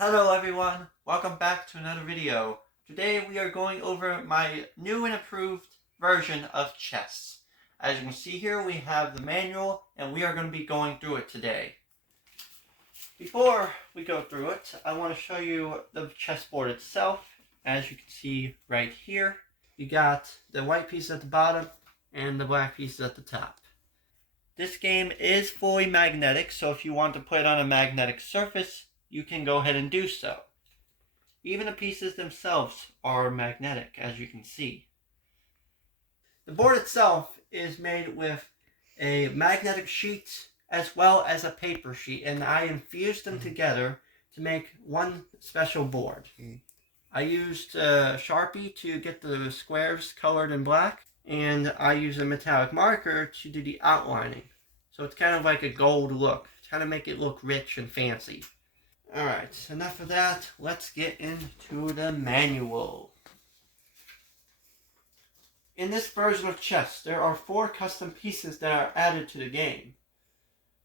Hello everyone, welcome back to another video. Today we are going over my new and improved version of chess. As you can see here, we have the manual and we are going to be going through it today. Before we go through it, I want to show you the chessboard itself. As you can see right here, you got the white piece at the bottom and the black piece at the top. This game is fully magnetic, so if you want to put it on a magnetic surface, you can go ahead and do so. Even the pieces themselves are magnetic, as you can see. The board itself is made with a magnetic sheet as well as a paper sheet, and I infused them together to make one special board. I used a Sharpie to get the squares colored in black, and I used a metallic marker to do the outlining. So it's kind of like a gold look, trying to make it look rich and fancy. Alright, enough of that. Let's get into the manual. In this version of chess, there are 4 custom pieces that are added to the game.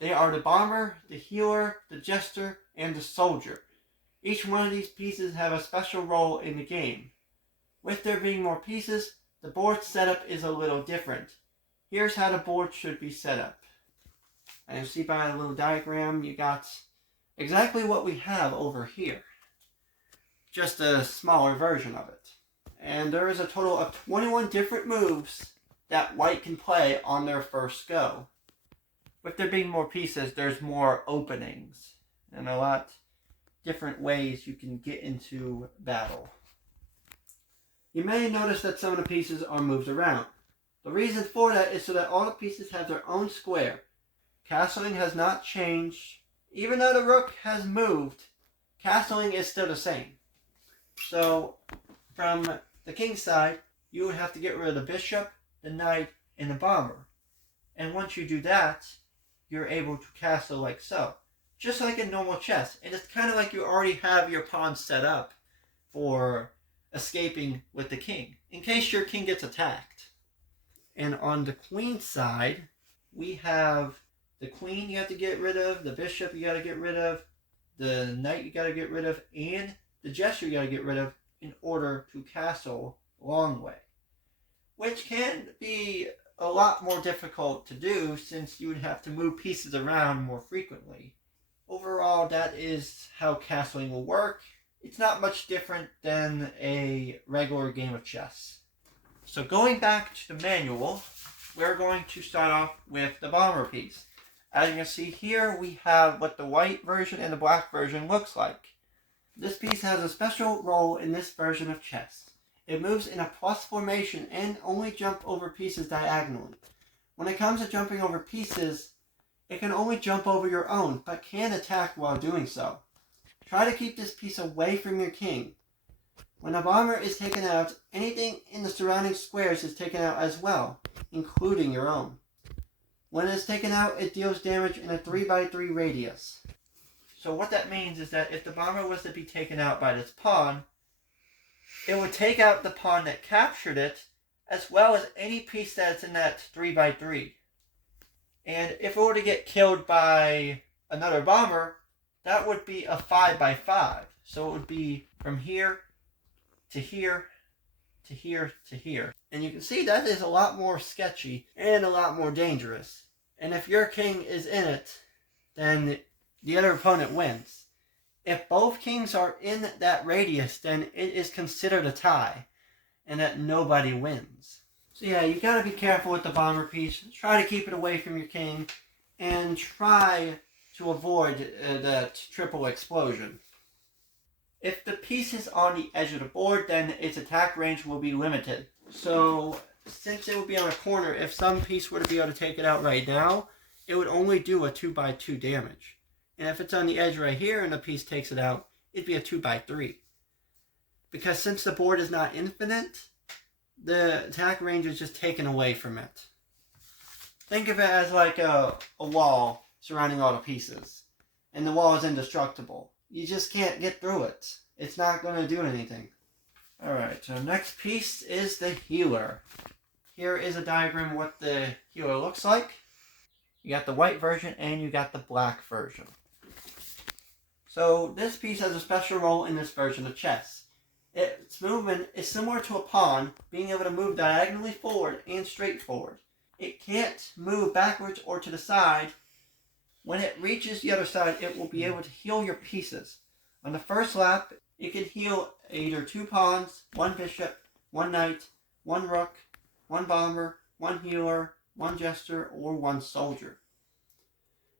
They are the bomber, the healer, the jester, and the soldier. Each one of these pieces have a special role in the game. With there being more pieces, the board setup is a little different. Here's how the board should be set up. As you see by the little diagram, you got exactly what we have over here. Just a smaller version of it. And there is a total of 21 different moves that white can play on their first go. With there being more pieces, there's more openings and a lot different ways you can get into battle. You may notice that some of the pieces are moved around. The reason for that is so that all the pieces have their own square. Castling has not changed. Even though the rook has moved, castling is still the same. So, from the king's side, you would have to get rid of the bishop, the knight, and the bomber. And once you do that, you're able to castle like so. Just like in normal chess. And it's kind of like you already have your pawns set up for escaping with the king, in case your king gets attacked. And on the queen's side, we have the queen you have to get rid of, the bishop you got to get rid of, the knight you got to get rid of, and the jester you got to get rid of in order to castle long way. Which can be a lot more difficult to do since you would have to move pieces around more frequently. Overall, that is how castling will work. It's not much different than a regular game of chess. So going back to the manual, we're going to start off with the bomber piece. As you can see here, we have what the white version and the black version looks like. This piece has a special role in this version of chess. It moves in a plus formation and only jump over pieces diagonally. When it comes to jumping over pieces, it can only jump over your own, but can attack while doing so. Try to keep this piece away from your king. When a bomber is taken out, anything in the surrounding squares is taken out as well, including your own. When it is taken out, it deals damage in a 3x3 radius. So what that means is that if the bomber was to be taken out by this pawn, it would take out the pawn that captured it, as well as any piece that's in that 3x3. And if it were to get killed by another bomber, that would be a 5x5. So it would be from here to here to here to here. And you can see that is a lot more sketchy and a lot more dangerous. And if your king is in it, then the other opponent wins. If both kings are in that radius, then it is considered a tie, and that nobody wins. So yeah, you gotta be careful with the bomber piece. Try to keep it away from your king, and try to avoid that triple explosion. If the piece is on the edge of the board, then its attack range will be limited. So, since it would be on a corner, if some piece were to be able to take it out right now, it would only do a 2x2 damage. And if it's on the edge right here and the piece takes it out, it'd be a 2x3. Because since the board is not infinite, the attack range is just taken away from it. Think of it as like a wall surrounding all the pieces. And the wall is indestructible. You just can't get through it. It's not going to do anything. Alright, so next piece is the healer. Here is a diagram of what the healer looks like. You got the white version and you got the black version. So this piece has a special role in this version of chess. Its movement is similar to a pawn, being able to move diagonally forward and straight forward. It can't move backwards or to the side. When it reaches the other side, it will be able to heal your pieces. On the first lap, it can heal either 2 pawns, 1 bishop, 1 knight, 1 rook, 1 bomber, 1 healer, 1 jester, or 1 soldier.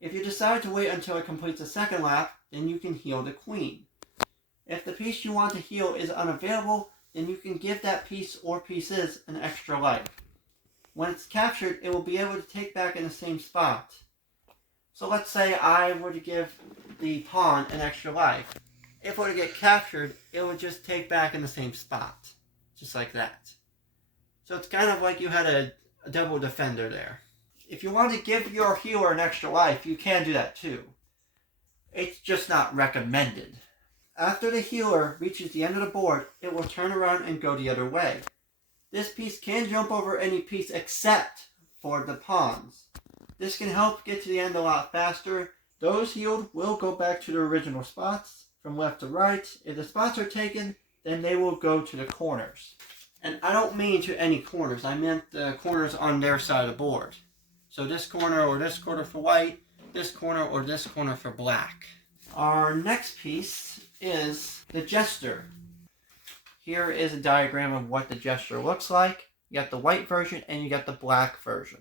If you decide to wait until it completes the second lap, then you can heal the queen. If the piece you want to heal is unavailable, then you can give that piece or pieces an extra life. When it's captured, it will be able to take back in the same spot. So let's say I were to give the pawn an extra life. If it were to get captured, it would just take back in the same spot. Just like that. So it's kind of like you had a double defender there. If you want to give your healer an extra life, you can do that too. It's just not recommended. After the healer reaches the end of the board, it will turn around and go the other way. This piece can jump over any piece except for the pawns. This can help get to the end a lot faster. Those healed will go back to their original spots from left to right. If the spots are taken, then they will go to the corners. And I don't mean to any corners. I meant the corners on their side of the board. So this corner or this corner for white, this corner or this corner for black. Our next piece is the jester. Here is a diagram of what the jester looks like. You got the white version and you got the black version.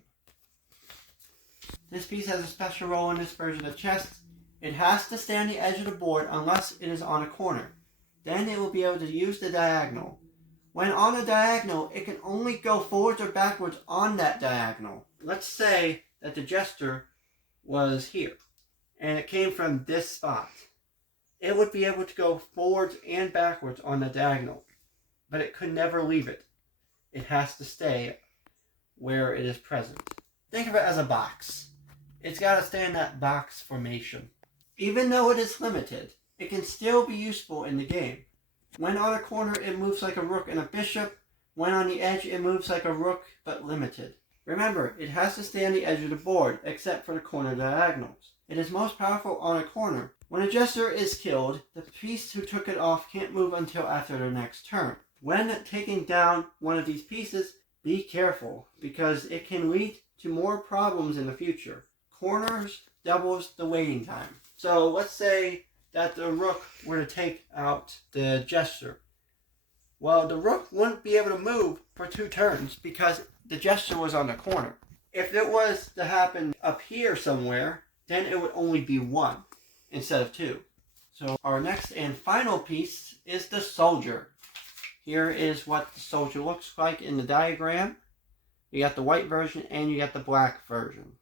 This piece has a special role in this version of chess. It has to stay on the edge of the board unless it is on a corner. Then it will be able to use the diagonal. When on a diagonal, it can only go forwards or backwards on that diagonal. Let's say that the jester was here and it came from this spot. It would be able to go forwards and backwards on the diagonal, but it could never leave it. It has to stay where it is present. Think of it as a box. It's got to stay in that box formation. Even though it is limited, it can still be useful in the game. When on a corner, it moves like a rook and a bishop. When on the edge, it moves like a rook, but limited. Remember, it has to stay on the edge of the board, except for the corner diagonals. It is most powerful on a corner. When a jester is killed, the piece who took it off can't move until after their next turn. When taking down one of these pieces, be careful, because it can lead to more problems in the future. Corners doubles the waiting time. So let's say that the rook were to take out the jester. Well, the rook wouldn't be able to move for 2 turns because the jester was on the corner. If it was to happen up here somewhere, then it would only be 1 instead of 2. So our next and final piece is the soldier. Here is what the soldier looks like in the diagram. You got the white version and you got the black version.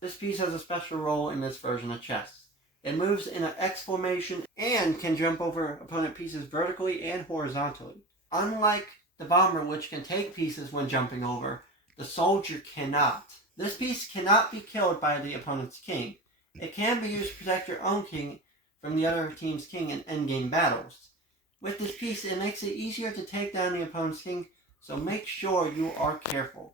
This piece has a special role in this version of chess. It moves in an X formation and can jump over opponent pieces vertically and horizontally. Unlike the bomber, which can take pieces when jumping over, the soldier cannot. This piece cannot be killed by the opponent's king. It can be used to protect your own king from the other team's king in endgame battles. With this piece, it makes it easier to take down the opponent's king, so make sure you are careful.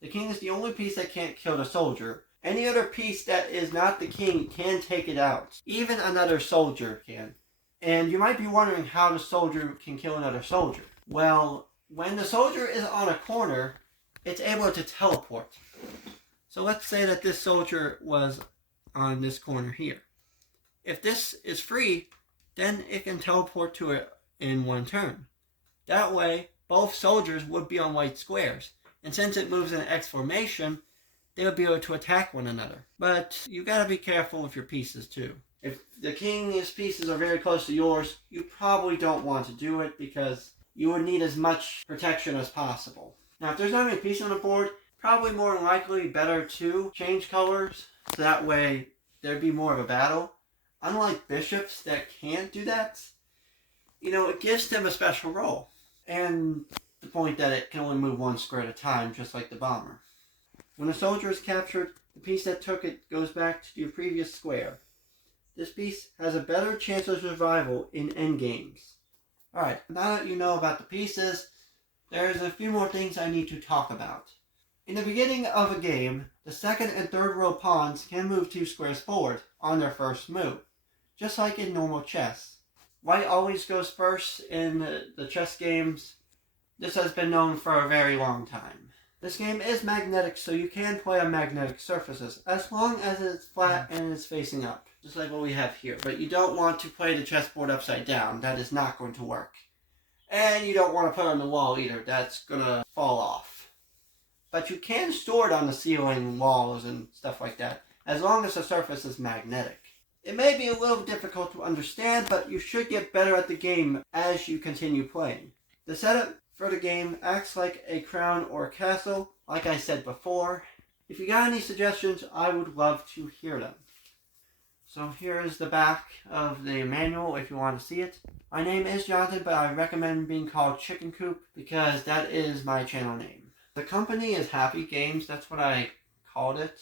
The king is the only piece that can't kill the soldier. Any other piece that is not the king can take it out. Even another soldier can. And you might be wondering how the soldier can kill another soldier. Well, when the soldier is on a corner, it's able to teleport. So let's say that this soldier was on this corner here. If this is free, then it can teleport to it in 1 turn. That way, both soldiers would be on white squares. And since it moves in an X formation, they would be able to attack one another. But you gotta be careful with your pieces too. If the king's pieces are very close to yours, you probably don't want to do it because you would need as much protection as possible. Now, if there's not any piece on the board, probably more than likely better to change colors, so that way there'd be more of a battle. Unlike bishops that can't do that, it gives them a special role. And the point that it can only move 1 square at a time, just like the bomber. When a soldier is captured, the piece that took it goes back to your previous square. This piece has a better chance of survival in endgames. Alright, now that you know about the pieces, there's a few more things I need to talk about. In the beginning of a game, the second and third row pawns can move 2 squares forward on their first move. just like in normal chess. White always goes first in the chess games. This has been known for a very long time. This game is magnetic, so you can play on magnetic surfaces, as long as it's flat and it's facing up, just like what we have here. But you don't want to play the chessboard upside down. That is not going to work. And you don't want to put it on the wall either. That's going to fall off. But you can store it on the ceiling, walls, and stuff like that, as long as the surface is magnetic. It may be a little difficult to understand, but you should get better at the game as you continue playing. The setup for the game acts like a crown or a castle, like I said before. If you got any suggestions, I would love to hear them. So here is the back of the manual if you want to see it. My name is Jonathan, but I recommend being called Chicken Coop because that is my channel name. The company is Happy Games, that's what I called it.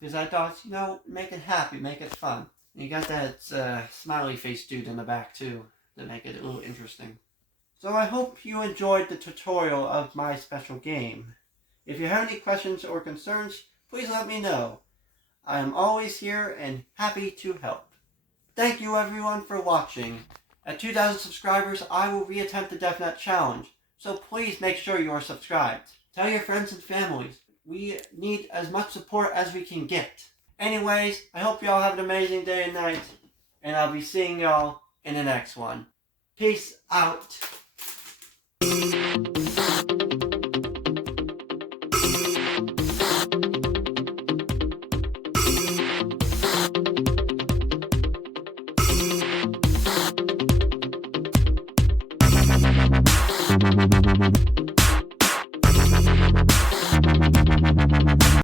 Because I thought, make it happy, make it fun. And you got that smiley face dude in the back too, to make it a little interesting. So I hope you enjoyed the tutorial of my special game. If you have any questions or concerns, please let me know. I am always here and happy to help. Thank you everyone for watching. At 2,000 subscribers, I will reattempt the DeathNet Challenge, so please make sure you are subscribed. Tell your friends and families. We need as much support as we can get. Anyways, I hope y'all have an amazing day and night, and I'll be seeing y'all in the next one. Peace out.